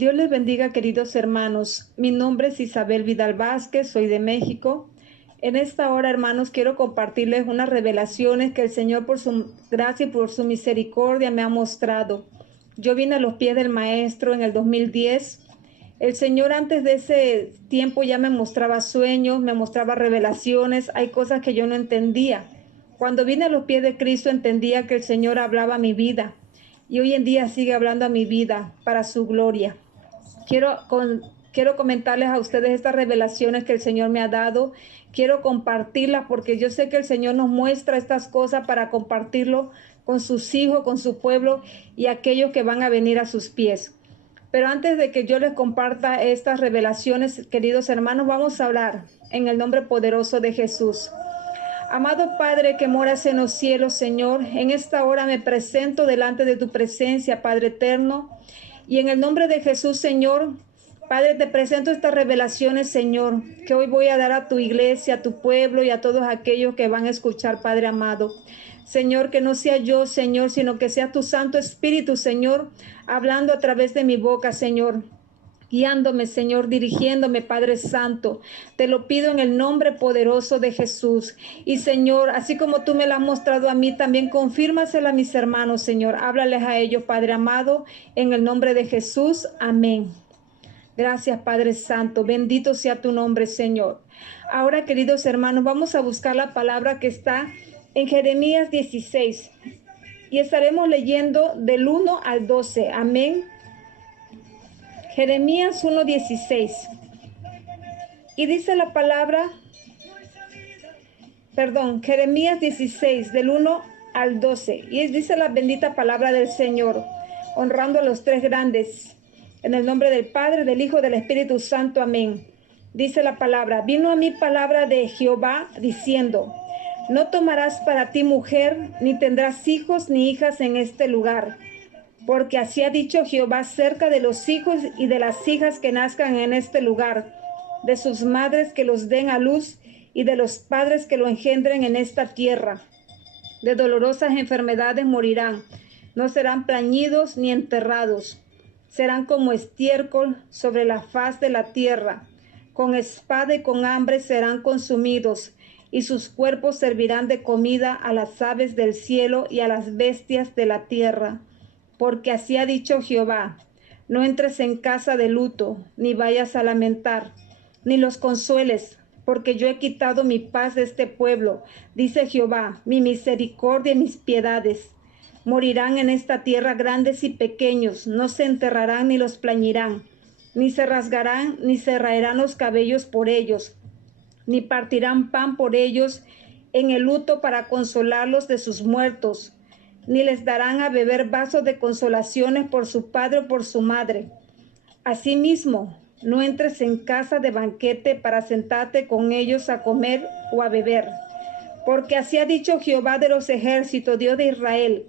Dios les bendiga, queridos hermanos. Mi nombre es Isabel Vidal Vázquez, soy de México. En esta hora, hermanos, quiero compartirles unas revelaciones que el Señor, por su gracia y por su misericordia, me ha mostrado. Yo vine a los pies del Maestro en el 2010. El Señor antes de ese tiempo ya me mostraba sueños, me mostraba revelaciones. Hay cosas que yo no entendía. Cuando vine a los pies de Cristo entendía que el Señor hablaba a mi vida. Y hoy en día sigue hablando a mi vida para su gloria. Quiero comentarles a ustedes estas revelaciones que el Señor me ha dado. Quiero compartirlas porque yo sé que el Señor nos muestra estas cosas para compartirlo con sus hijos, con su pueblo y aquellos que van a venir a sus pies. Pero antes de que yo les comparta estas revelaciones, queridos hermanos, vamos a orar en el nombre poderoso de Jesús. Amado Padre que moras en los cielos, Señor, en esta hora me presento delante de tu presencia, Padre eterno, y en el nombre de Jesús, Señor, Padre, te presento estas revelaciones, Señor, que hoy voy a dar a tu iglesia, a tu pueblo y a todos aquellos que van a escuchar, Padre amado. Señor, que no sea yo, Señor, sino que sea tu Santo Espíritu, Señor, hablando a través de mi boca, Señor. Guiándome, Señor, dirigiéndome, Padre Santo. Te lo pido en el nombre poderoso de Jesús. Y, Señor, así como tú me lo has mostrado a mí, también confírmasela a mis hermanos, Señor. Háblales a ellos, Padre amado, en el nombre de Jesús. Amén. Gracias, Padre Santo. Bendito sea tu nombre, Señor. Ahora, queridos hermanos, vamos a buscar la palabra que está en Jeremías 16. Y estaremos leyendo del 1 al 12. Amén. Jeremías 1:16. Y dice la palabra, Jeremías 16, del 1 al 12. Y dice la bendita palabra del Señor, honrando a los tres grandes. En el nombre del Padre, del Hijo, del Espíritu Santo. Amén. Dice la palabra, vino a mí palabra de Jehová diciendo, no tomarás para ti mujer, ni tendrás hijos ni hijas en este lugar. Porque así ha dicho Jehová acerca de los hijos y de las hijas que nazcan en este lugar, de sus madres que los den a luz y de los padres que lo engendren en esta tierra. De dolorosas enfermedades morirán, no serán plañidos ni enterrados. Serán como estiércol sobre la faz de la tierra. Con espada y con hambre serán consumidos, y sus cuerpos servirán de comida a las aves del cielo y a las bestias de la tierra. Porque así ha dicho Jehová, no entres en casa de luto, ni vayas a lamentar, ni los consueles, porque yo he quitado mi paz de este pueblo, dice Jehová, mi misericordia y mis piedades. Morirán en esta tierra grandes y pequeños, no se enterrarán ni los plañirán, ni se rasgarán, ni se raerán los cabellos por ellos, ni partirán pan por ellos en el luto para consolarlos de sus muertos, ni les darán a beber vasos de consolaciones por su padre o por su madre. Asimismo, no entres en casa de banquete para sentarte con ellos a comer o a beber. Porque así ha dicho Jehová de los ejércitos, Dios de Israel,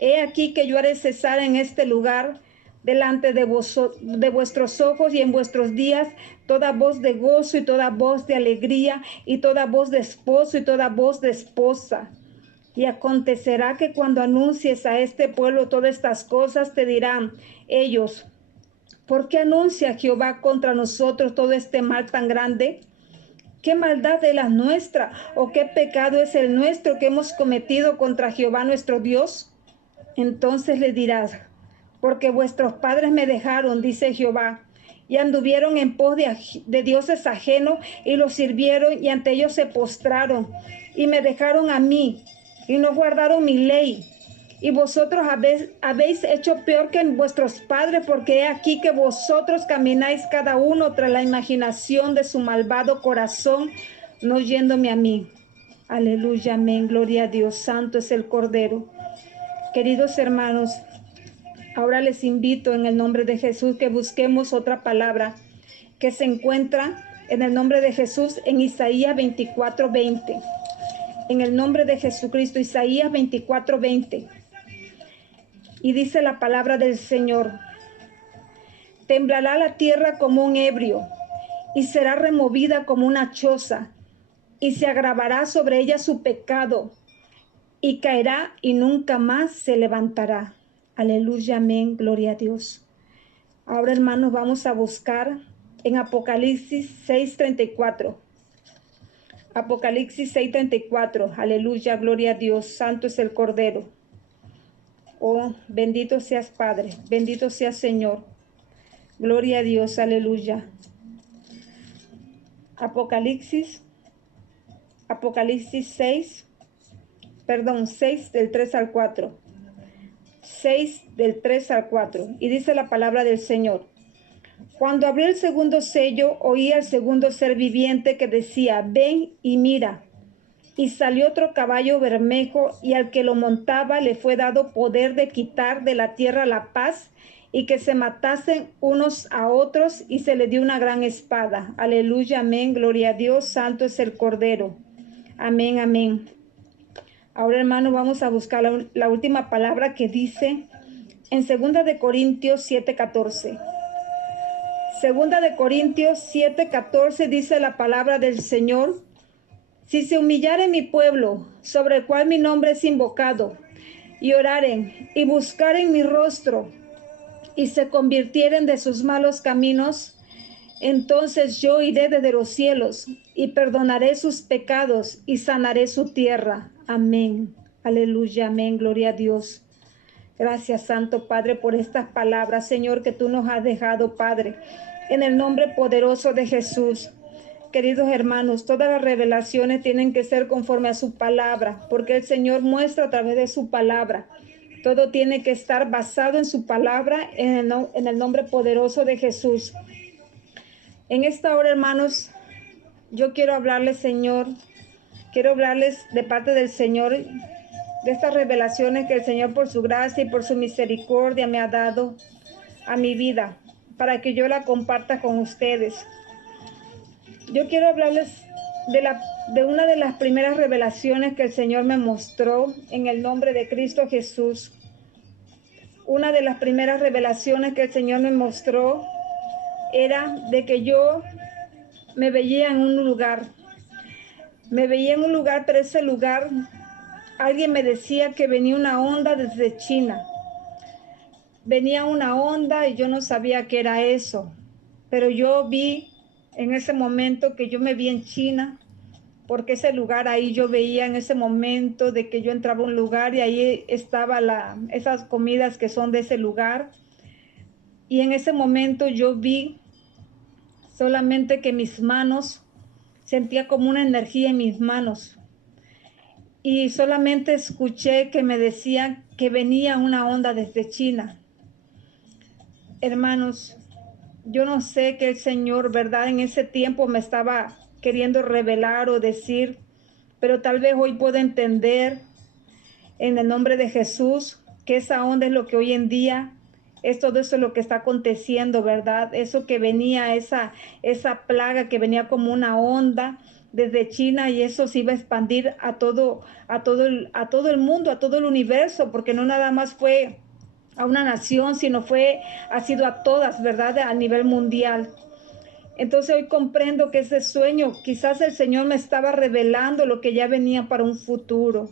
he aquí que yo haré cesar en este lugar, delante de vuestros ojos y en vuestros días, toda voz de gozo y toda voz de alegría y toda voz de esposo y toda voz de esposa. Y acontecerá que cuando anuncies a este pueblo todas estas cosas, te dirán ellos, ¿por qué anuncia Jehová contra nosotros todo este mal tan grande? ¿Qué maldad es la nuestra o qué pecado es el nuestro que hemos cometido contra Jehová nuestro Dios? Entonces le dirás, porque vuestros padres me dejaron, dice Jehová, y anduvieron en pos de dioses ajenos y los sirvieron y ante ellos se postraron y me dejaron a mí y no guardaron mi ley. Y vosotros habéis hecho peor que vuestros padres, porque he aquí que vosotros camináis cada uno tras la imaginación de su malvado corazón, no yéndome a mí. Aleluya, amén, gloria a Dios, santo es el Cordero. Queridos hermanos, ahora les invito en el nombre de Jesús que busquemos otra palabra que se encuentra en el nombre de Jesús en Isaías 24:20. En el nombre de Jesucristo, Isaías 24:20. Y dice la palabra del Señor, temblará la tierra como un ebrio, y será removida como una choza, y se agravará sobre ella su pecado, y caerá y nunca más se levantará. Aleluya, amén, gloria a Dios. Ahora, hermanos, vamos a buscar en Apocalipsis 6:34. Apocalipsis 6:34. Aleluya, gloria a Dios. Santo es el Cordero. Oh, bendito seas, Padre. Bendito seas, Señor. Gloria a Dios. Aleluya. Apocalipsis 6, 6 del 3 al 4. 6 del 3 al 4. Y dice la palabra del Señor. Cuando abrió el segundo sello, oí al segundo ser viviente que decía, ven y mira. Y salió otro caballo bermejo, y al que lo montaba le fue dado poder de quitar de la tierra la paz, y que se matasen unos a otros, y se le dio una gran espada. Aleluya, amén, gloria a Dios, santo es el Cordero. Amén, amén. Ahora, hermano, vamos a buscar la última palabra que dice en 2 de Corintios 7:14. 2 de Corintios 7:14 dice la palabra del Señor. Si se humillare mi pueblo, sobre el cual mi nombre es invocado, y oraren y buscaren mi rostro, y se convirtieren de sus malos caminos, entonces yo iré desde los cielos y perdonaré sus pecados y sanaré su tierra. Amén. Aleluya, amén. Gloria a Dios. Gracias, Santo Padre, por estas palabras, Señor, que tú nos has dejado, Padre, en el nombre poderoso de Jesús. Queridos hermanos, todas las revelaciones tienen que ser conforme a su palabra, porque el Señor muestra a través de su palabra. Todo tiene que estar basado en su palabra, en el nombre poderoso de Jesús. En esta hora, hermanos, yo quiero hablarles, Señor, quiero hablarles de parte del Señor, de estas revelaciones que el Señor por su gracia y por su misericordia me ha dado a mi vida, para que yo la comparta con ustedes. Yo quiero hablarles de una de las primeras revelaciones que el Señor me mostró en el nombre de Cristo Jesús. Una de las primeras revelaciones que el Señor me mostró era de que yo me veía en un lugar. Me veía en un lugar, pero ese lugar, alguien me decía que venía una onda desde China. Venía una onda y yo no sabía qué era eso. Pero yo vi en ese momento que yo me vi en China, porque ese lugar ahí yo veía en ese momento de que yo entraba a un lugar y ahí estaba esas comidas que son de ese lugar. Y en ese momento yo vi solamente que mis manos, sentía como una energía en mis manos. Y solamente escuché que me decían que venía una onda desde China. Hermanos, yo no sé qué el Señor, ¿verdad? En ese tiempo me estaba queriendo revelar o decir, pero tal vez hoy puedo entender en el nombre de Jesús que esa onda es lo que hoy en día es todo eso lo que está aconteciendo, ¿verdad? Eso que venía, esa plaga que venía como una onda desde China, y eso se iba a expandir a todo el mundo, a todo el universo, porque no nada más fue a una nación, sino ha sido a todas, ¿verdad? A nivel mundial. Entonces hoy comprendo que ese sueño, quizás el Señor me estaba revelando lo que ya venía para un futuro.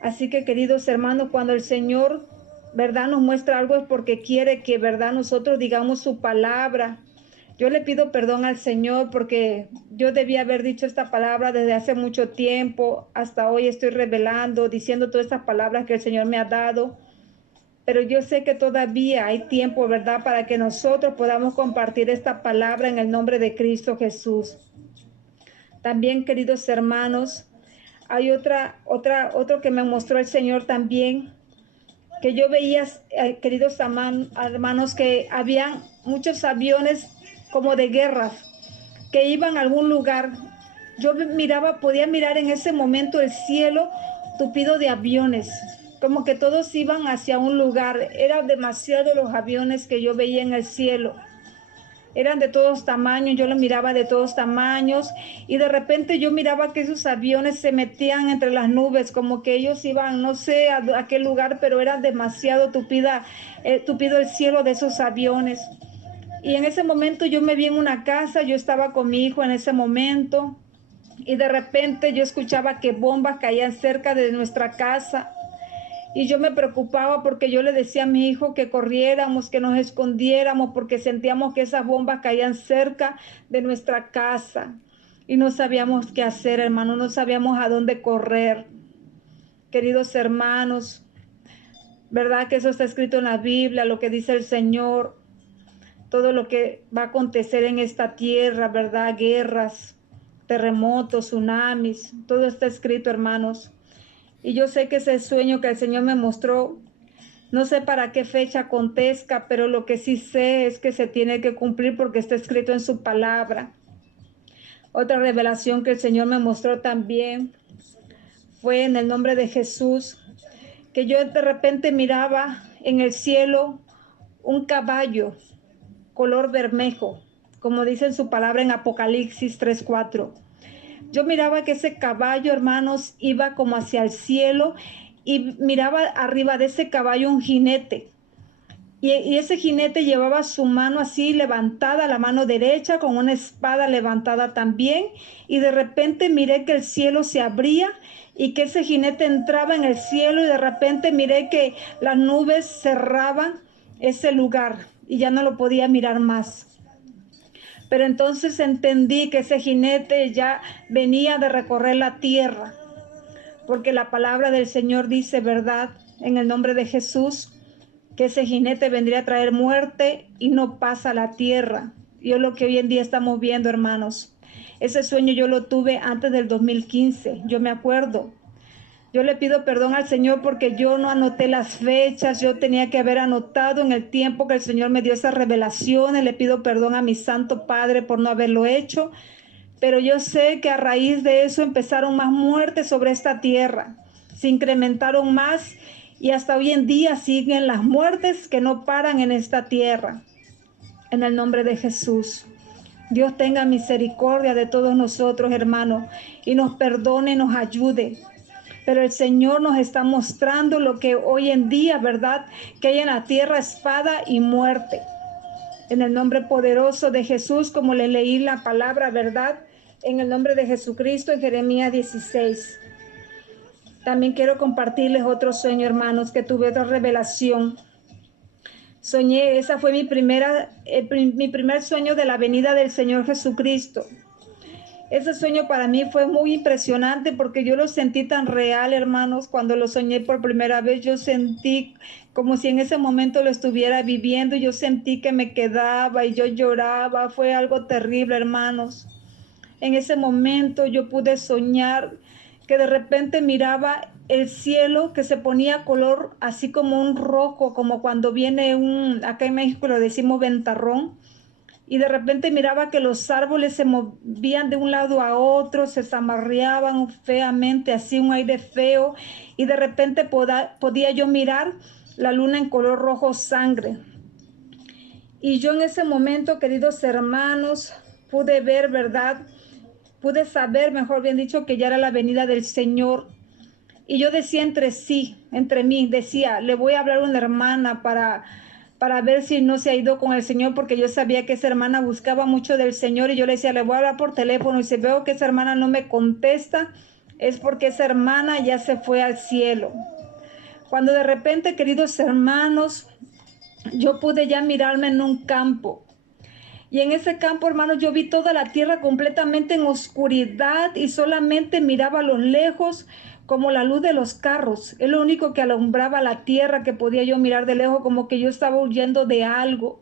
Así que, queridos hermanos, cuando el Señor, ¿verdad?, nos muestra algo es porque quiere que, ¿verdad?, nosotros digamos su palabra. Yo le pido perdón al Señor porque yo debía haber dicho esta palabra desde hace mucho tiempo. Hasta hoy estoy revelando, diciendo todas estas palabras que el Señor me ha dado. Pero yo sé que todavía hay tiempo, ¿verdad?, para que nosotros podamos compartir esta palabra en el nombre de Cristo Jesús. También, queridos hermanos, hay otro que me mostró el Señor también, que yo veía, queridos hermanos, que había muchos aviones como de guerra que iban a algún lugar. Yo podía mirar en ese momento el cielo tupido de aviones, como que todos iban hacia un lugar. Eran demasiados los aviones que yo veía en el cielo. Eran de todos tamaños, yo los miraba de todos tamaños, y de repente yo miraba que esos aviones se metían entre las nubes, como que ellos iban, no sé a qué lugar, pero era demasiado tupido el cielo de esos aviones. Y en ese momento yo me vi en una casa, yo estaba con mi hijo en ese momento, y de repente yo escuchaba que bombas caían cerca de nuestra casa. Y yo me preocupaba porque yo le decía a mi hijo que corriéramos, que nos escondiéramos, porque sentíamos que esas bombas caían cerca de nuestra casa. Y no sabíamos qué hacer, hermano, no sabíamos a dónde correr. Queridos hermanos, ¿verdad que eso está escrito en la Biblia, lo que dice el Señor? Todo lo que va a acontecer en esta tierra, ¿verdad? Guerras, terremotos, tsunamis, todo está escrito, hermanos. Y yo sé que ese sueño que el Señor me mostró, no sé para qué fecha acontezca, pero lo que sí sé es que se tiene que cumplir porque está escrito en su palabra. Otra revelación que el Señor me mostró también fue en el nombre de Jesús, que yo de repente miraba en el cielo un caballo color bermejo, como dice en su palabra en Apocalipsis 3:4. Yo miraba que ese caballo, hermanos, iba como hacia el cielo y miraba arriba de ese caballo un jinete. Y ese jinete llevaba su mano así levantada, la mano derecha, con una espada levantada también. Y de repente miré que el cielo se abría y que ese jinete entraba en el cielo y de repente miré que las nubes cerraban ese lugar y ya no lo podía mirar más. Pero entonces entendí que ese jinete ya venía de recorrer la tierra, porque la palabra del Señor dice, ¿verdad? En el nombre de Jesús, que ese jinete vendría a traer muerte y no pasa la tierra. Y es lo que hoy en día estamos viendo, hermanos. Ese sueño yo lo tuve antes del 2015, yo me acuerdo. Yo le pido perdón al Señor porque yo no anoté las fechas, yo tenía que haber anotado en el tiempo que el Señor me dio esas revelaciones. Le pido perdón a mi Santo Padre por no haberlo hecho, pero yo sé que a raíz de eso empezaron más muertes sobre esta tierra, se incrementaron más y hasta hoy en día siguen las muertes que no paran en esta tierra. En el nombre de Jesús, Dios tenga misericordia de todos nosotros, hermanos, y nos perdone, nos ayude. Pero el Señor nos está mostrando lo que hoy en día, ¿verdad? Que hay en la tierra, espada y muerte. En el nombre poderoso de Jesús, como le leí la palabra, ¿verdad? En el nombre de Jesucristo, en Jeremías 16. También quiero compartirles otro sueño, hermanos, que tuve otra revelación. Soñé, esa fue mi primer sueño de la venida del Señor Jesucristo. Ese sueño para mí fue muy impresionante porque yo lo sentí tan real, hermanos. Cuando lo soñé por primera vez, yo sentí como si en ese momento lo estuviera viviendo. Yo sentí que me quedaba y yo lloraba. Fue algo terrible, hermanos. En ese momento yo pude soñar que de repente miraba el cielo que se ponía color así como un rojo, como cuando viene acá en México lo decimos ventarrón. Y de repente miraba que los árboles se movían de un lado a otro, se zamarreaban feamente, así un aire feo. Y de repente podía yo mirar la luna en color rojo sangre. Y yo en ese momento, queridos hermanos, pude ver, ¿verdad? Pude saber, mejor bien dicho, que ya era la venida del Señor. Y yo decía entre mí, decía, le voy a hablar a una hermana para ver si no se ha ido con el Señor, porque yo sabía que esa hermana buscaba mucho del Señor y yo le decía, le voy a hablar por teléfono y si veo que esa hermana no me contesta, es porque esa hermana ya se fue al cielo. Cuando de repente, queridos hermanos, yo pude ya mirarme en un campo. Y en ese campo, hermanos, yo vi toda la tierra completamente en oscuridad y solamente miraba a lo lejos como la luz de los carros. Es lo único que alumbraba la tierra que podía yo mirar de lejos, como que yo estaba huyendo de algo.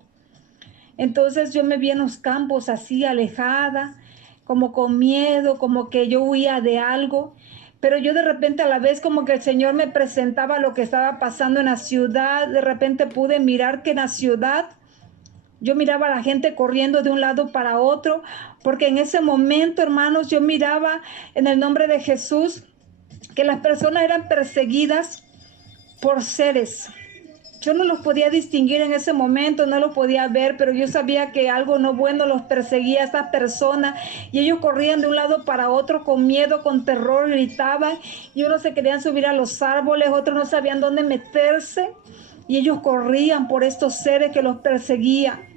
Entonces yo me vi en los campos así alejada, como con miedo, como que yo huía de algo. Pero yo de repente a la vez como que el Señor me presentaba lo que estaba pasando en la ciudad. De repente pude mirar que en la ciudad yo miraba a la gente corriendo de un lado para otro, porque en ese momento, hermanos, yo miraba en el nombre de Jesús que las personas eran perseguidas por seres. Yo no los podía distinguir en ese momento, no los podía ver, pero yo sabía que algo no bueno los perseguía a estas personas y ellos corrían de un lado para otro con miedo, con terror, gritaban y unos se querían subir a los árboles, otros no sabían dónde meterse y ellos corrían por estos seres que los perseguían.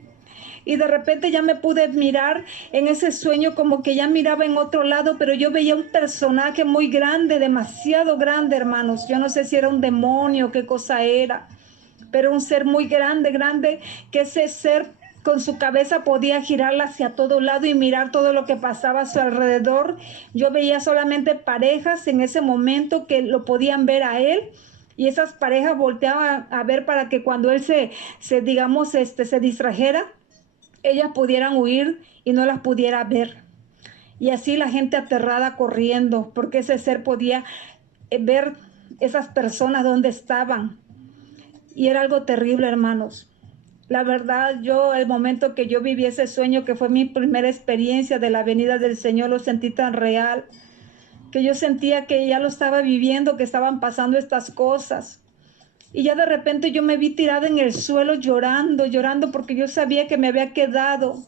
y de repente ya me pude mirar en ese sueño como que ya miraba en otro lado, pero yo veía un personaje muy grande, demasiado grande, hermanos. Yo no sé si era un demonio, qué cosa era, pero un ser muy grande, grande, que ese ser con su cabeza podía girarla hacia todo lado y mirar todo lo que pasaba a su alrededor. Yo veía solamente parejas en ese momento que lo podían ver a él, y esas parejas volteaban a ver para que cuando él digamos, se distrajera, ellas pudieran huir y no las pudiera ver. Y así la gente aterrada corriendo, porque ese ser podía ver esas personas donde estaban. Y era algo terrible, hermanos. La verdad, el momento que yo viví ese sueño, que fue mi primera experiencia de la venida del Señor, lo sentí tan real, que yo sentía que ya lo estaba viviendo, que estaban pasando estas cosas. Y ya de repente yo me vi tirada en el suelo llorando, llorando, porque yo sabía que me había quedado.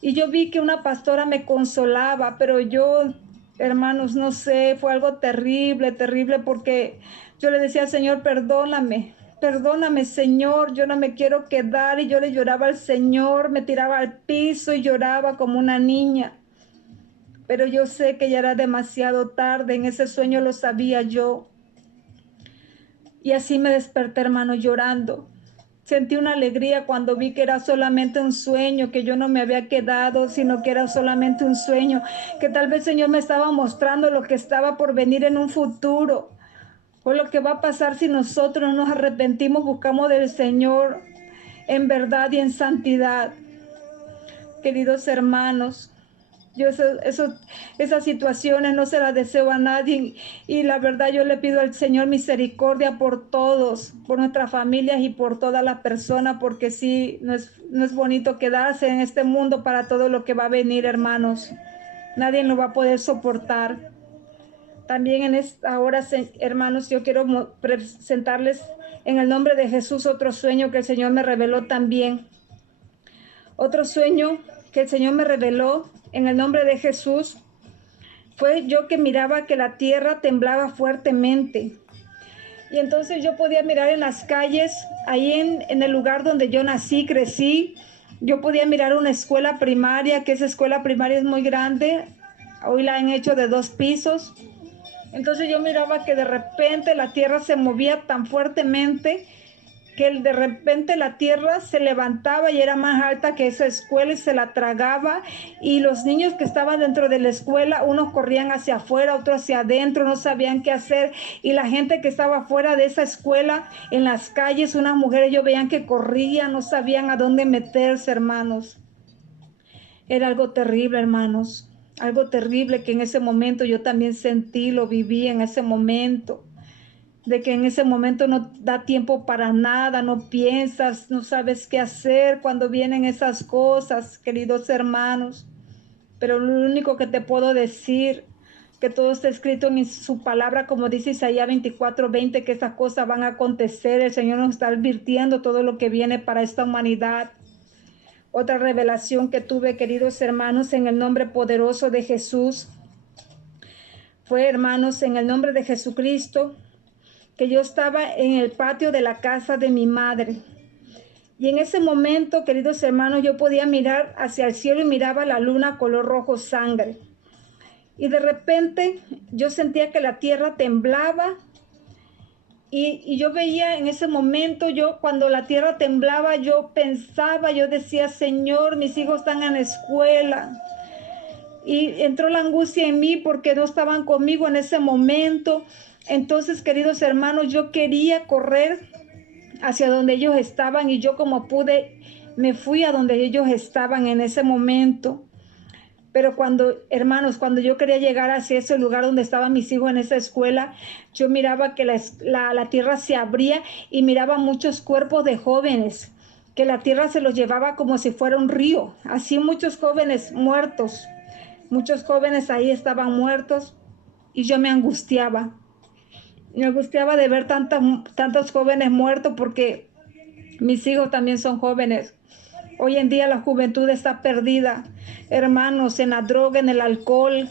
Y yo vi que una pastora me consolaba, pero yo, hermanos, no sé, fue algo terrible, terrible, porque yo le decía al Señor, perdóname, perdóname, Señor, yo no me quiero quedar. Y yo le lloraba al Señor, me tiraba al piso y lloraba como una niña. Pero yo sé que ya era demasiado tarde, en ese sueño lo sabía yo. Y así me desperté, hermano, llorando. Sentí una alegría cuando vi que era solamente un sueño, que yo no me había quedado, sino que era solamente un sueño, que tal vez el Señor me estaba mostrando lo que estaba por venir en un futuro, o lo que va a pasar si nosotros no nos arrepentimos, buscamos del Señor en verdad y en santidad. Queridos hermanos, yo esas situaciones no se las deseo a nadie, y la verdad yo le pido al Señor misericordia por todos, por nuestras familias y por todas las personas, porque sí, no es bonito quedarse en este mundo para todo lo que va a venir, hermanos. Nadie lo va a poder soportar. También en esta hora, hermanos, yo quiero presentarles en el nombre de Jesús otro sueño que el Señor me reveló también. Otro sueño que el Señor me reveló en el nombre de Jesús fue yo que miraba que la tierra temblaba fuertemente. Y entonces yo podía mirar en las calles, ahí en el lugar donde yo nací, crecí. Yo podía mirar una escuela primaria, que esa escuela primaria es muy grande. Hoy la han hecho de 2 pisos. Entonces yo miraba que de repente la tierra se movía tan fuertemente que de repente la tierra se levantaba y era más alta que esa escuela y se la tragaba, y los niños que estaban dentro de la escuela, unos corrían hacia afuera, otros hacia adentro, no sabían qué hacer, y la gente que estaba fuera de esa escuela, en las calles, unas mujeres, yo veían que corrían, no sabían a dónde meterse, hermanos. Era algo terrible, hermanos, algo terrible que en ese momento yo también sentí, lo viví en ese momento, de que en ese momento no da tiempo para nada, no piensas, no sabes qué hacer cuando vienen esas cosas, queridos hermanos. Pero lo único que te puedo decir, que todo está escrito en su palabra, como dice Isaías 24:20, que esas cosas van a acontecer. El Señor nos está advirtiendo todo lo que viene para esta humanidad. Otra revelación que tuve, queridos hermanos, en el nombre poderoso de Jesús, fue, hermanos, en el nombre de Jesucristo, que yo estaba en el patio de la casa de mi madre. Y en ese momento, queridos hermanos, yo podía mirar hacia el cielo y miraba la luna color rojo sangre. Y de repente yo sentía que la tierra temblaba, y yo veía en ese momento, yo cuando la tierra temblaba, yo pensaba, yo decía, Señor, mis hijos están en la escuela. Y entró la angustia en mí porque no estaban conmigo en ese momento. Entonces, queridos hermanos, yo quería correr hacia donde ellos estaban, y yo como pude me fui a donde ellos estaban en ese momento. Pero hermanos, cuando yo quería llegar hacia ese lugar donde estaban mis hijos en esa escuela, yo miraba que la tierra se abría y miraba muchos cuerpos de jóvenes, que la tierra se los llevaba como si fuera un río. Así muchos jóvenes muertos, muchos jóvenes ahí estaban muertos, y yo me angustiaba. Me angustiaba de ver tantos jóvenes muertos, porque mis hijos también son jóvenes. Hoy en día la juventud está perdida, hermanos, en la droga, en el alcohol,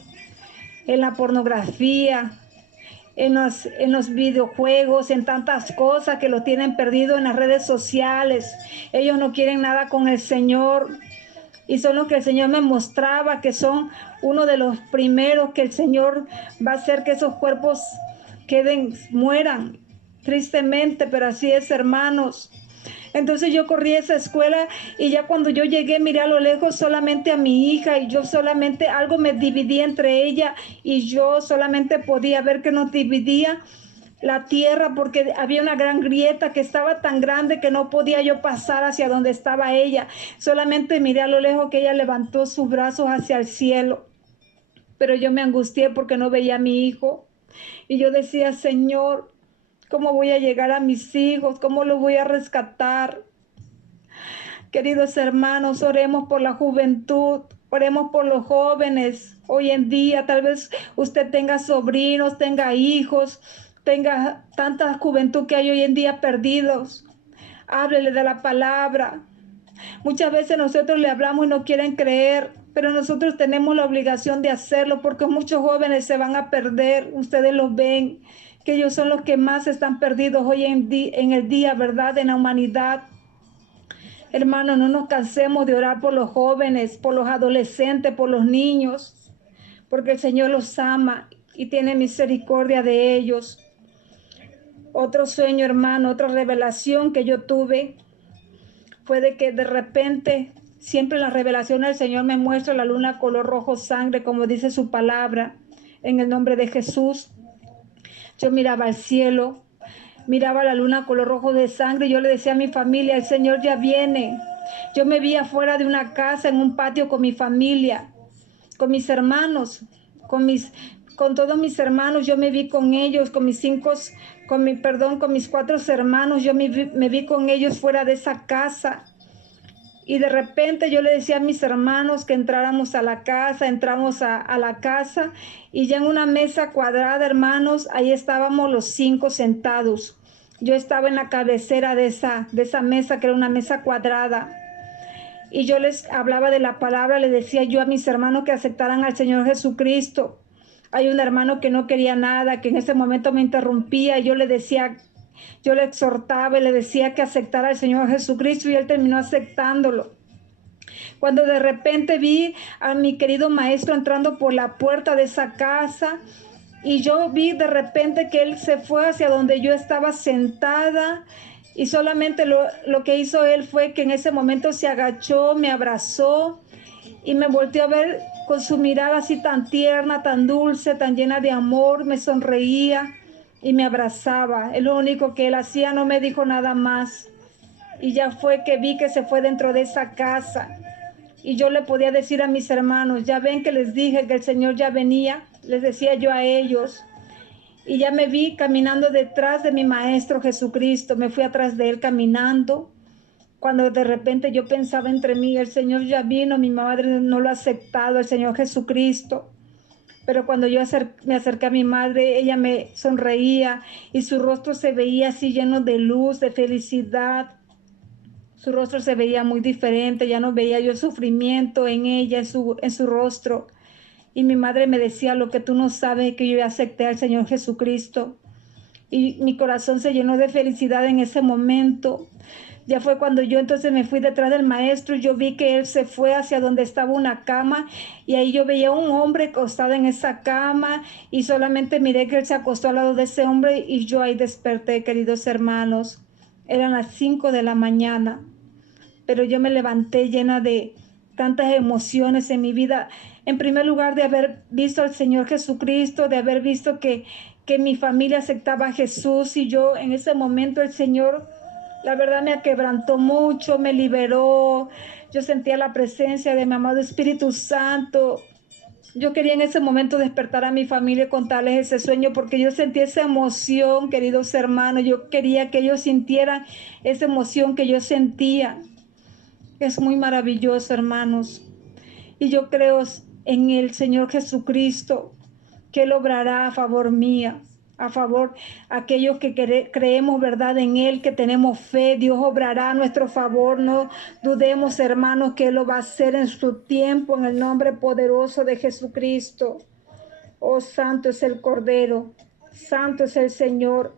en la pornografía, en los videojuegos, en tantas cosas que lo tienen perdido en las redes sociales. Ellos no quieren nada con el Señor. Y son los que el Señor me mostraba que son uno de los primeros que el Señor va a hacer que esos cuerpos mueran, tristemente, pero así es, hermanos. Entonces yo corrí a esa escuela y ya cuando yo llegué miré a lo lejos solamente a mi hija y yo solamente algo me dividía entre ella y yo solamente podía ver que nos dividía la tierra porque había una gran grieta que estaba tan grande que no podía yo pasar hacia donde estaba ella. Solamente miré a lo lejos que ella levantó sus brazos hacia el cielo. Pero yo me angustié porque no veía a mi hijo. Y yo decía, Señor, ¿cómo voy a llegar a mis hijos? ¿Cómo los voy a rescatar? Queridos hermanos, oremos por la juventud, oremos por los jóvenes. Hoy en día tal vez usted tenga sobrinos, tenga hijos, tenga tanta juventud que hay hoy en día perdidos. Háblele de la palabra. Muchas veces nosotros le hablamos y no quieren creer, pero nosotros tenemos la obligación de hacerlo porque muchos jóvenes se van a perder. Ustedes los ven, que ellos son los que más están perdidos hoy en el día, ¿verdad? En la humanidad. Hermanos, no nos cansemos de orar por los jóvenes, por los adolescentes, por los niños, porque el Señor los ama y tiene misericordia de ellos. Otro sueño, hermano, otra revelación que yo tuve fue de que de repente, siempre en la revelación el Señor me muestra la luna color rojo sangre, como dice su palabra, en el nombre de Jesús. Yo miraba al cielo, miraba la luna color rojo de sangre y yo le decía a mi familia, el Señor ya viene. Yo me vi afuera de una casa, en un patio con mi familia, con mis hermanos, con todos mis hermanos. Yo me vi con ellos, con mis cuatro hermanos. Yo me vi con ellos fuera de esa casa. Y de repente yo le decía a mis hermanos que entráramos a la casa, entramos a la casa y ya en una mesa cuadrada, hermanos, ahí estábamos los 5 sentados. Yo estaba en la cabecera de esa mesa, que era una mesa cuadrada. Y yo les hablaba de la palabra, le decía yo a mis hermanos que aceptaran al Señor Jesucristo. Hay un hermano que no quería nada, que en ese momento me interrumpía y yo le decía, yo le exhortaba y le decía que aceptara al Señor Jesucristo y él terminó aceptándolo. Cuando de repente vi a mi querido maestro entrando por la puerta de esa casa y yo vi de repente que él se fue hacia donde yo estaba sentada y solamente lo que hizo él fue que en ese momento se agachó, me abrazó y me volteó a ver con su mirada así tan tierna, tan dulce, tan llena de amor, me sonreía y me abrazaba. Es lo único que él hacía, no me dijo nada más. Y ya fue que vi que se fue dentro de esa casa. Y yo le podía decir a mis hermanos, ya ven que les dije que el Señor ya venía, les decía yo a ellos. Y ya me vi caminando detrás de mi Maestro Jesucristo, me fui atrás de él caminando. Cuando de repente yo pensaba entre mí, el Señor ya vino, mi madre no lo ha aceptado, el Señor Jesucristo. Pero cuando yo me acerqué a mi madre, ella me sonreía y su rostro se veía así lleno de luz, de felicidad. Su rostro se veía muy diferente, ya no veía yo sufrimiento en ella, en su rostro. Y mi madre me decía, lo que tú no sabes es que yo ya acepté al Señor Jesucristo. Y mi corazón se llenó de felicidad en ese momento. Ya fue cuando yo entonces me fui detrás del maestro y yo vi que él se fue hacia donde estaba una cama y ahí yo veía un hombre acostado en esa cama y solamente miré que él se acostó al lado de ese hombre y yo ahí desperté, queridos hermanos. Eran las 5 de la mañana, pero yo me levanté llena de tantas emociones en mi vida. En primer lugar, de haber visto al Señor Jesucristo, de haber visto que mi familia aceptaba a Jesús y yo en ese momento el Señor, la verdad, me quebrantó mucho, me liberó. Yo sentía la presencia de mi amado Espíritu Santo. Yo quería en ese momento despertar a mi familia y contarles ese sueño porque yo sentí esa emoción, queridos hermanos. Yo quería que ellos sintieran esa emoción que yo sentía. Es muy maravilloso, hermanos. Y yo creo en el Señor Jesucristo, que Él obrará a favor mía, a favor de aquellos que creemos verdad en Él, que tenemos fe. Dios obrará a nuestro favor. No dudemos, hermanos, que Él lo va a hacer en su tiempo, en el nombre poderoso de Jesucristo. Oh, santo es el Cordero. Santo es el Señor.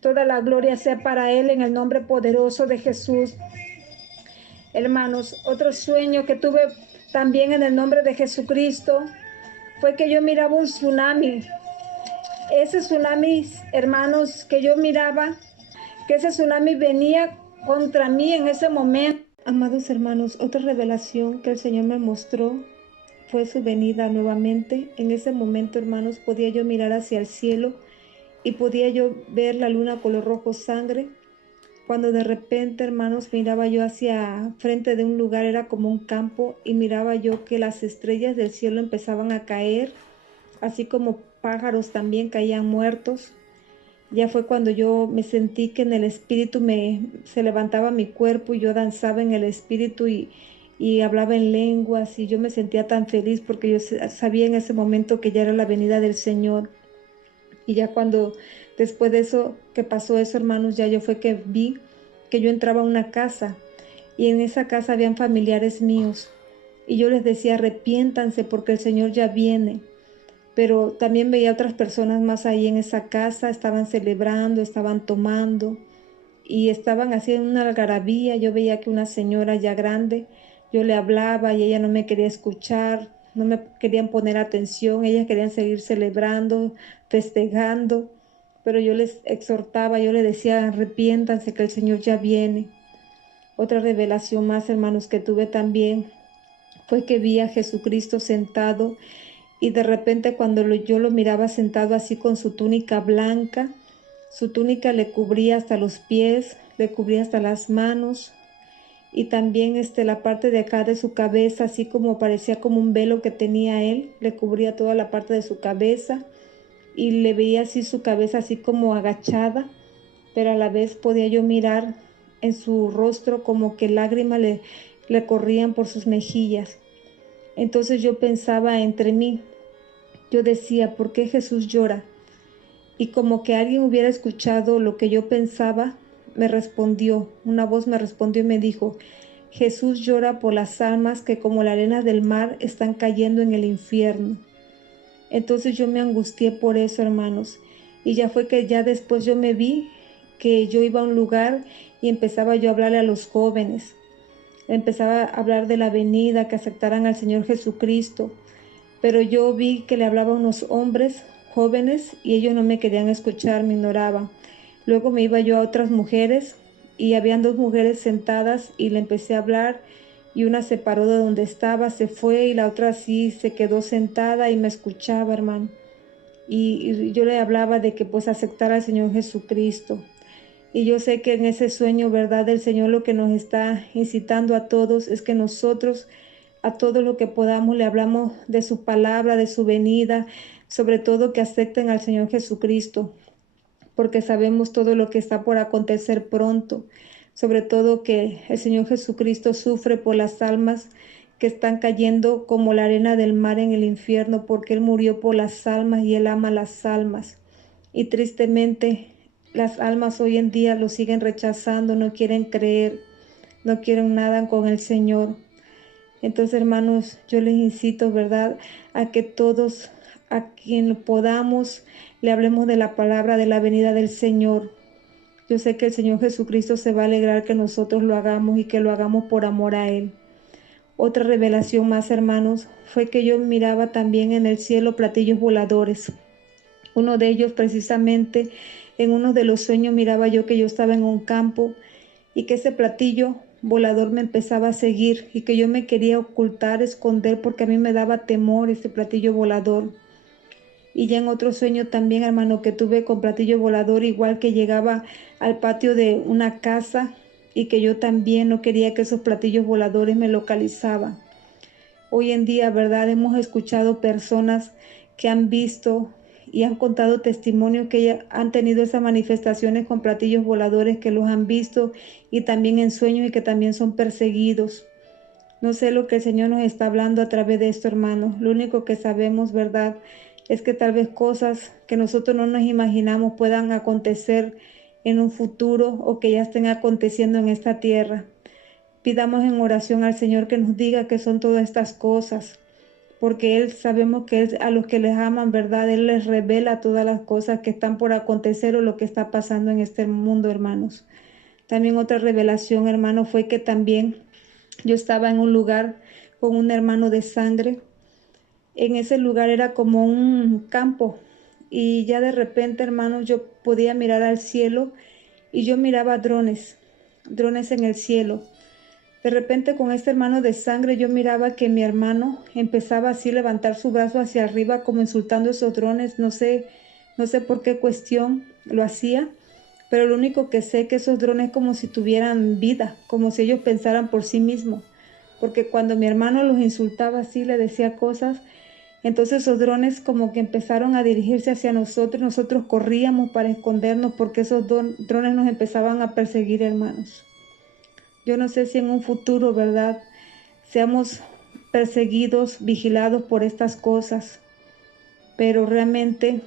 Toda la gloria sea para Él en el nombre poderoso de Jesús. Hermanos, otro sueño que tuve también en el nombre de Jesucristo fue que yo miraba un tsunami. Ese tsunami, hermanos, que yo miraba, que ese tsunami venía contra mí en ese momento. Amados hermanos, otra revelación que el Señor me mostró fue su venida nuevamente. En ese momento, hermanos, podía yo mirar hacia el cielo y podía yo ver la luna color rojo sangre. Cuando de repente, hermanos, miraba yo hacia frente de un lugar, era como un campo, y miraba yo que las estrellas del cielo empezaban a caer, así como pájaros también caían muertos. Ya fue cuando yo me sentí que en el espíritu se levantaba mi cuerpo y yo danzaba en el espíritu y hablaba en lenguas, y yo me sentía tan feliz porque yo sabía en ese momento que ya era la venida del Señor. Y ya cuando después de eso, que pasó eso, hermanos, ya yo fue que vi que yo entraba a una casa y en esa casa habían familiares míos y yo les decía: arrepiéntanse porque el Señor ya viene. Pero también veía otras personas más ahí en esa casa, estaban celebrando, estaban tomando y estaban haciendo una algarabía. Yo veía que una señora ya grande, yo le hablaba y ella no me quería escuchar, no me querían poner atención, ellas querían seguir celebrando, festejando, pero yo les exhortaba, yo les decía: arrepiéntanse que el Señor ya viene. Otra revelación más, hermanos, que tuve también fue que vi a Jesucristo sentado y de repente cuando yo lo miraba sentado así con su túnica blanca, su túnica le cubría hasta los pies, le cubría hasta las manos y también la parte de acá de su cabeza, así como parecía como un velo que tenía él, le cubría toda la parte de su cabeza y le veía así su cabeza así como agachada, pero a la vez podía yo mirar en su rostro como que lágrimas le corrían por sus mejillas. Entonces yo pensaba entre mí, yo decía: ¿por qué Jesús llora? Y como que alguien hubiera escuchado lo que yo pensaba, una voz me respondió y me dijo: Jesús llora por las almas que como la arena del mar están cayendo en el infierno. Entonces yo me angustié por eso, hermanos. Y ya fue que ya después yo me vi que yo iba a un lugar y empezaba yo a hablarle a los jóvenes. Empezaba a hablar de la venida, que aceptaran al Señor Jesucristo. Pero yo vi que le hablaba a unos hombres jóvenes y ellos no me querían escuchar, me ignoraban. Luego me iba yo a otras mujeres y habían dos mujeres sentadas y le empecé a hablar y una se paró de donde estaba, se fue y la otra sí se quedó sentada y me escuchaba, hermano. Y yo le hablaba de que pues aceptara al Señor Jesucristo. Y yo sé que en ese sueño, ¿verdad?, del Señor lo que nos está incitando a todos es que nosotros a todo lo que podamos le hablamos de su palabra, de su venida, sobre todo que acepten al Señor Jesucristo, porque sabemos todo lo que está por acontecer pronto, sobre todo que el Señor Jesucristo sufre por las almas que están cayendo como la arena del mar en el infierno, porque Él murió por las almas y Él ama las almas. Y tristemente las almas hoy en día lo siguen rechazando, no quieren creer, no quieren nada con el Señor. Entonces, hermanos, yo les incito, ¿verdad?, a que todos, a quien podamos, le hablemos de la palabra, de la venida del Señor. Yo sé que el Señor Jesucristo se va a alegrar que nosotros lo hagamos y que lo hagamos por amor a Él. Otra revelación más, hermanos, fue que yo miraba también en el cielo platillos voladores. Uno de ellos, precisamente, en uno de los sueños miraba yo que yo estaba en un campo y que ese platillo volador me empezaba a seguir y que yo me quería ocultar, esconder, porque a mí me daba temor ese platillo volador. Y ya en otro sueño también, hermano, que tuve con platillo volador, igual que llegaba al patio de una casa y que yo también no quería que esos platillos voladores me localizaban. Hoy en día, ¿verdad?, hemos escuchado personas que han visto y han contado testimonios que ya han tenido esas manifestaciones con platillos voladores, que los han visto y también en sueños y que también son perseguidos. No sé lo que el Señor nos está hablando a través de esto, hermanos. Lo único que sabemos, ¿verdad?, es que tal vez cosas que nosotros no nos imaginamos puedan acontecer en un futuro o que ya estén aconteciendo en esta tierra. Pidamos en oración al Señor que nos diga qué son todas estas cosas, porque Él sabemos que Él, a los que les aman, ¿verdad? Él les revela todas las cosas que están por acontecer o lo que está pasando en este mundo, hermanos. También otra revelación, hermano, fue que también yo estaba en un lugar con un hermano de sangre. En ese lugar era como un campo y ya de repente, hermanos, yo podía mirar al cielo y yo miraba drones en el cielo. De repente con este hermano de sangre yo miraba que mi hermano empezaba así a levantar su brazo hacia arriba como insultando esos drones, no sé por qué cuestión lo hacía, pero lo único que sé que esos drones como si tuvieran vida, como si ellos pensaran por sí mismos, porque cuando mi hermano los insultaba así, le decía cosas, entonces esos drones como que empezaron a dirigirse hacia nosotros, nosotros corríamos para escondernos porque esos drones nos empezaban a perseguir, hermanos. Yo no sé si en un futuro, ¿verdad?, seamos perseguidos, vigilados por estas cosas, pero realmente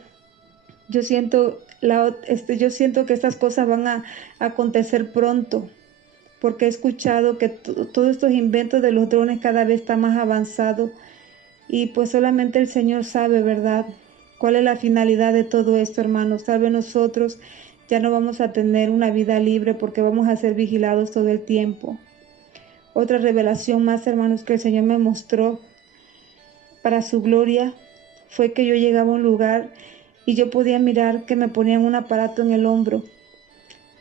yo siento, yo siento que estas cosas van a acontecer pronto, porque he escuchado que todos estos inventos de los drones cada vez está más avanzado y pues solamente el Señor sabe, ¿verdad?, cuál es la finalidad de todo esto, hermanos. Tal vez nosotros ya no vamos a tener una vida libre porque vamos a ser vigilados todo el tiempo. Otra revelación más, hermanos, que el Señor me mostró para su gloria fue que yo llegaba a un lugar y yo podía mirar que me ponían un aparato en el hombro.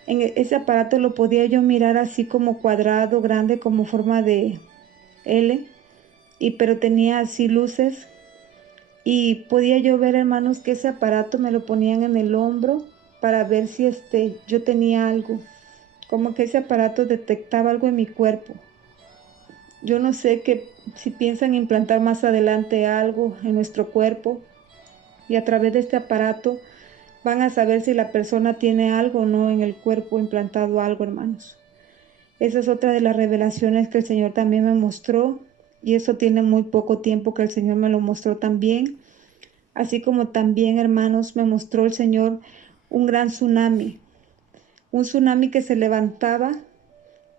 Ese aparato lo podía yo mirar así como cuadrado, grande, como forma de L, pero tenía así luces y podía yo ver, hermanos, que ese aparato me lo ponían en el hombro para ver si yo tenía algo, como que ese aparato detectaba algo en mi cuerpo. Yo no sé si piensan implantar más adelante algo en nuestro cuerpo y a través de este aparato van a saber si la persona tiene algo o no en el cuerpo, implantado algo, hermanos. Esa es otra de las revelaciones que el Señor también me mostró y eso tiene muy poco tiempo que el Señor me lo mostró también. Así como también, hermanos, me mostró el Señor un gran tsunami, un tsunami que se levantaba.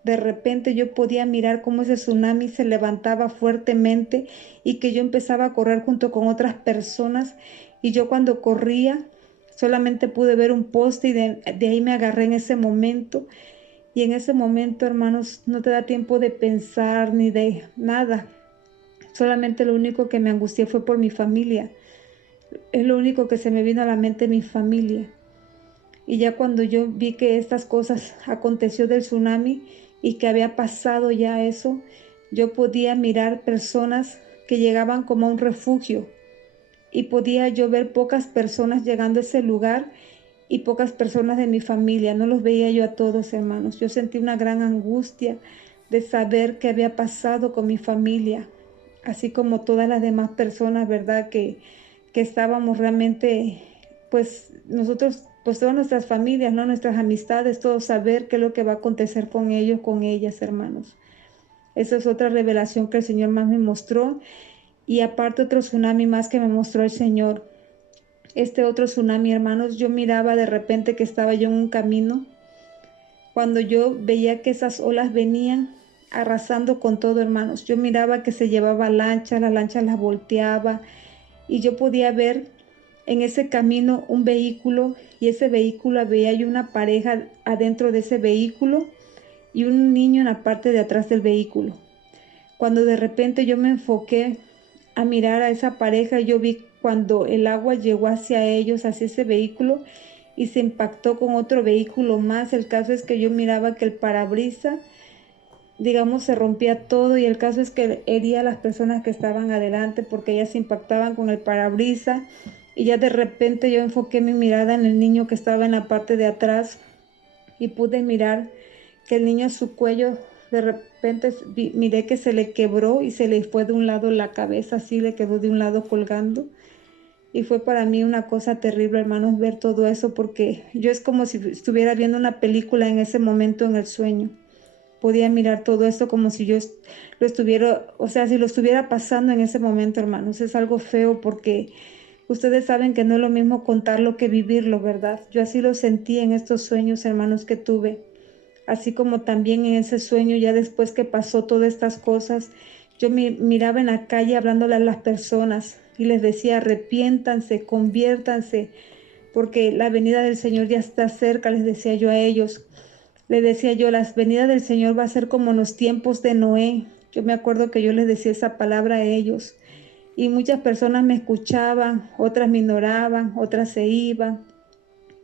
De repente yo podía mirar cómo ese tsunami se levantaba fuertemente y que yo empezaba a correr junto con otras personas y yo cuando corría solamente pude ver un poste y de ahí me agarré en ese momento y en ese momento, hermanos, no te da tiempo de pensar ni de nada. Solamente lo único que me angustié fue por mi familia. Es lo único que se me vino a la mente, mi familia. Y ya cuando yo vi que estas cosas aconteció del tsunami y que había pasado ya eso, yo podía mirar personas que llegaban como a un refugio y podía yo ver pocas personas llegando a ese lugar y pocas personas de mi familia. No los veía yo a todos, hermanos. Yo sentí una gran angustia de saber qué había pasado con mi familia, así como todas las demás personas, ¿verdad? Que estábamos realmente, pues nosotros, pues todas nuestras familias, ¿no? Nuestras amistades, todo saber qué es lo que va a acontecer con ellos, con ellas, hermanos. Esa es otra revelación que el Señor más me mostró. Y aparte otro tsunami más que me mostró el Señor. Este otro tsunami, hermanos, yo miraba de repente que estaba yo en un camino. Cuando yo veía que esas olas venían arrasando con todo, hermanos. Yo miraba que se llevaba lanchas, las lanchas las volteaba y yo podía ver en ese camino un vehículo y ese vehículo veía yo una pareja adentro de ese vehículo y un niño en la parte de atrás del vehículo. Cuando de repente yo me enfoqué a mirar a esa pareja, yo vi cuando el agua llegó hacia ellos, hacia ese vehículo y se impactó con otro vehículo más. El caso es que yo miraba que el parabrisas, digamos, se rompía todo y el caso es que hería a las personas que estaban adelante porque ellas se impactaban con el parabrisas y ya de repente yo enfoqué mi mirada en el niño que estaba en la parte de atrás y pude mirar que el niño, su cuello, de repente miré que se le quebró y se le fue de un lado la cabeza, así le quedó de un lado colgando. Y fue para mí una cosa terrible, hermanos, ver todo eso, porque yo es como si estuviera viendo una película en ese momento en el sueño. Podía mirar todo esto como si yo lo estuviera, o sea, si lo estuviera pasando en ese momento, hermanos. Es algo feo porque ustedes saben que no es lo mismo contarlo que vivirlo, ¿verdad? Yo así lo sentí en estos sueños, hermanos, que tuve. Así como también en ese sueño, ya después que pasó todas estas cosas, Yo me miraba en la calle hablándole a las personas y les decía, arrepiéntanse, conviértanse, porque la venida del Señor ya está cerca, les decía yo a ellos. Les decía yo, la venida del Señor va a ser como en los tiempos de Noé. Yo me acuerdo que yo les decía esa palabra a ellos. Y muchas personas me escuchaban, otras me ignoraban, otras se iban.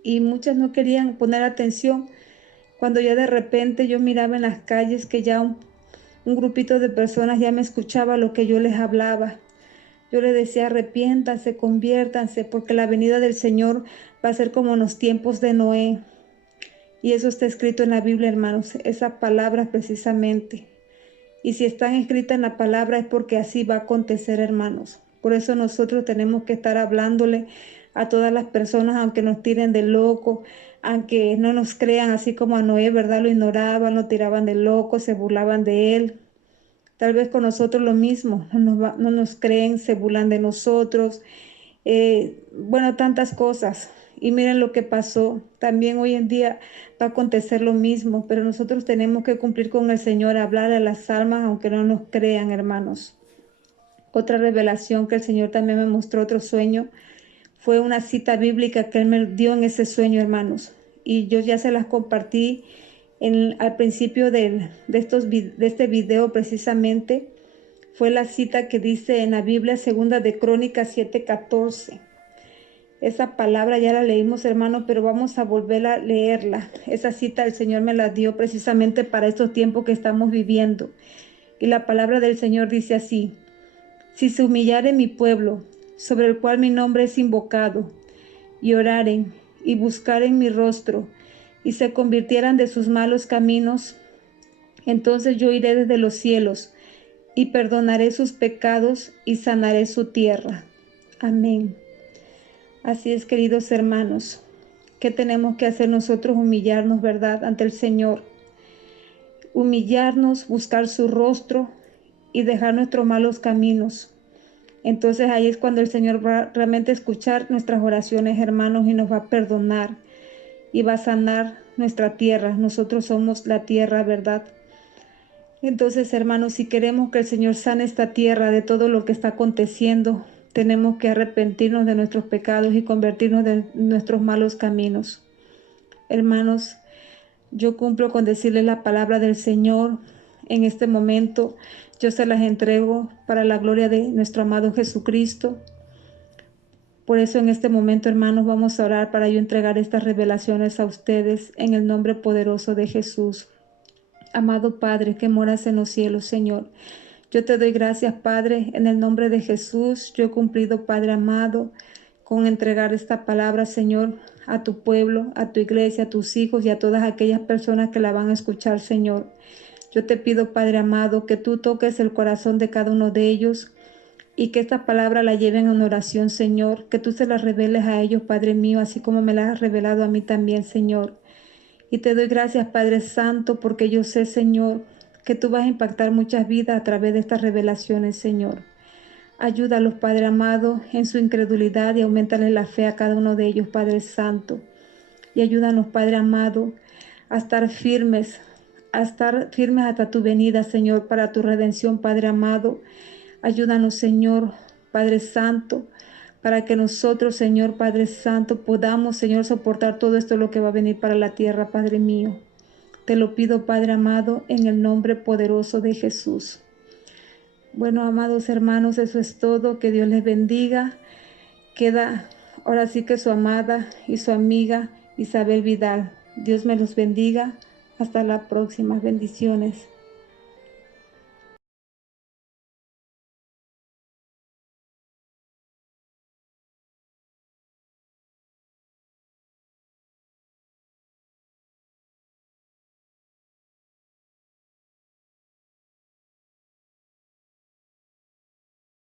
Y muchas no querían poner atención. Cuando ya de repente yo miraba en las calles que ya un grupito de personas ya me escuchaba lo que yo les hablaba. Yo les decía, arrepiéntanse, conviértanse, porque la venida del Señor va a ser como en los tiempos de Noé. Y eso está escrito en la Biblia, hermanos, esas palabras precisamente. Y si están escritas en la palabra es porque así va a acontecer, hermanos. Por eso nosotros tenemos que estar hablándole a todas las personas, aunque nos tiren de loco, aunque no nos crean, así como a Noé, ¿verdad? Lo ignoraban, lo tiraban de loco, se burlaban de él. Tal vez con nosotros lo mismo, no nos creen, se burlan de nosotros. Bueno, tantas cosas. Y miren lo que pasó. También hoy en día va a acontecer lo mismo, pero nosotros tenemos que cumplir con el Señor, hablar a las almas, aunque no nos crean, hermanos. Otra revelación que el Señor también me mostró, otro sueño, fue una cita bíblica que Él me dio en ese sueño, hermanos. Y yo ya se las compartí al principio de este video precisamente. Fue la cita que dice en la Biblia, segunda de Crónicas 7:14. Esa palabra ya la leímos, hermano, pero vamos a volver a leerla. Esa cita el Señor me la dio precisamente para estos tiempos que estamos viviendo. Y la palabra del Señor dice así: si se humillare mi pueblo, sobre el cual mi nombre es invocado, y oraren y buscaren mi rostro, y se convirtieran de sus malos caminos, entonces yo iré desde los cielos y perdonaré sus pecados y sanaré su tierra. Amén. Así es, queridos hermanos, ¿qué tenemos que hacer nosotros? Humillarnos, ¿verdad?, ante el Señor. Humillarnos, buscar su rostro y dejar nuestros malos caminos. Entonces ahí es cuando el Señor va realmente a escuchar nuestras oraciones, hermanos, y nos va a perdonar y va a sanar nuestra tierra. Nosotros somos la tierra, ¿verdad? Entonces, hermanos, si queremos que el Señor sane esta tierra de todo lo que está aconteciendo, tenemos que arrepentirnos de nuestros pecados y convertirnos de nuestros malos caminos. Hermanos, yo cumplo con decirles la palabra del Señor en este momento. Yo se las entrego para la gloria de nuestro amado Jesucristo. Por eso en este momento, hermanos, vamos a orar para yo entregar estas revelaciones a ustedes en el nombre poderoso de Jesús. Amado Padre, que moras en los cielos, Señor, yo te doy gracias, Padre, en el nombre de Jesús. Yo he cumplido, Padre amado, con entregar esta palabra, Señor, a tu pueblo, a tu iglesia, a tus hijos y a todas aquellas personas que la van a escuchar, Señor. Yo te pido, Padre amado, que tú toques el corazón de cada uno de ellos y que esta palabra la lleven en oración, Señor, que tú se la reveles a ellos, Padre mío, así como me la has revelado a mí también, Señor. Y te doy gracias, Padre Santo, porque yo sé, Señor, que tú vas a impactar muchas vidas a través de estas revelaciones, Señor. Ayúdalos, Padre amado, en su incredulidad y aumentale la fe a cada uno de ellos, Padre Santo. Y ayúdanos, Padre amado, a estar firmes hasta tu venida, Señor, para tu redención, Padre amado. Ayúdanos, Señor, Padre Santo, para que nosotros, Señor Padre Santo, podamos, Señor, soportar todo esto lo que va a venir para la tierra, Padre mío. Te lo pido, Padre amado, en el nombre poderoso de Jesús. Bueno, amados hermanos, eso es todo. Que Dios les bendiga. Queda ahora sí que su amada y su amiga Isabel Vidal. Dios me los bendiga. Hasta la próxima. Bendiciones.